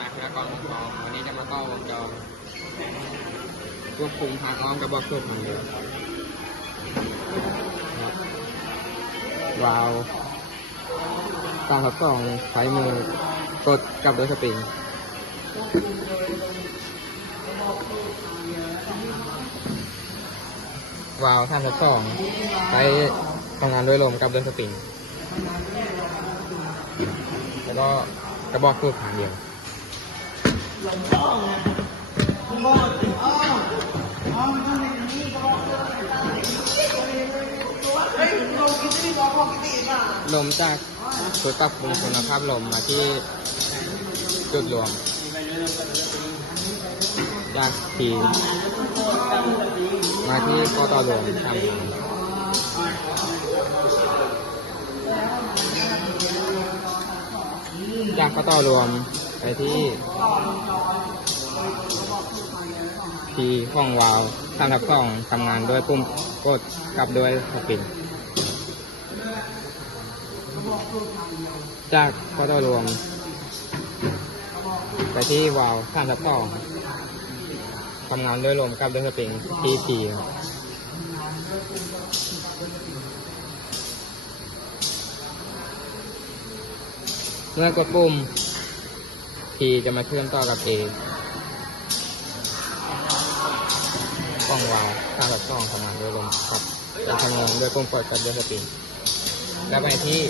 นายพยากรณ์ของกอวันนี้จะมาต่อวงจรควบคุมทางอ้อมกระบอกสูบเหมือนเดิมวาล์วตามทับสองใช้มือกดกับด้วยสปริงวาล์วท่านทับสองใช้ทำงานด้วยลมกับด้วยสปริงแล้วก็กระบอกสูบทางเดียว ลมจากจุดปรับปรุงคุณภาพลมมาที่จุดรวมจากทีมาที่กตรวมทำงานจากกตรวม ไปที่ทีห้องวาล์วทำทับสองทำงานด้วยปุ่มกดกลับด้วยสปริงจากกตรวม ไปที่วาล์วท่านทับสองทำงานด้วยลมกลับด้วยสปริงที่ทีครับเมื่อกดปุ่ม ทีจะมาเชื่อมต่อกับ A กล้องวาวท่านทับสองทำงานด้วยลมครับจะทำงานด้วยปุ่มกดกับด้วยสปริงแล้วไปที่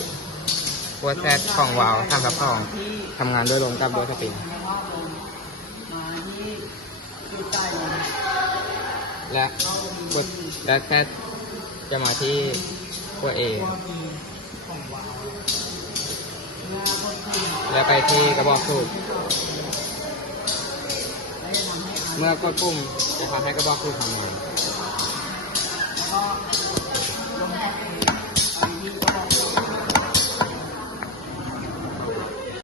หัวแซดของวาล์วทำทับสองทำงานด้วยลมกับด้วยสปริงและกดและแซดจะมาที่หัวเอ แล้วไปที่กระบอกสูบเมื่อกดปุ่มจะทำให้กระบอกสูบทำงาน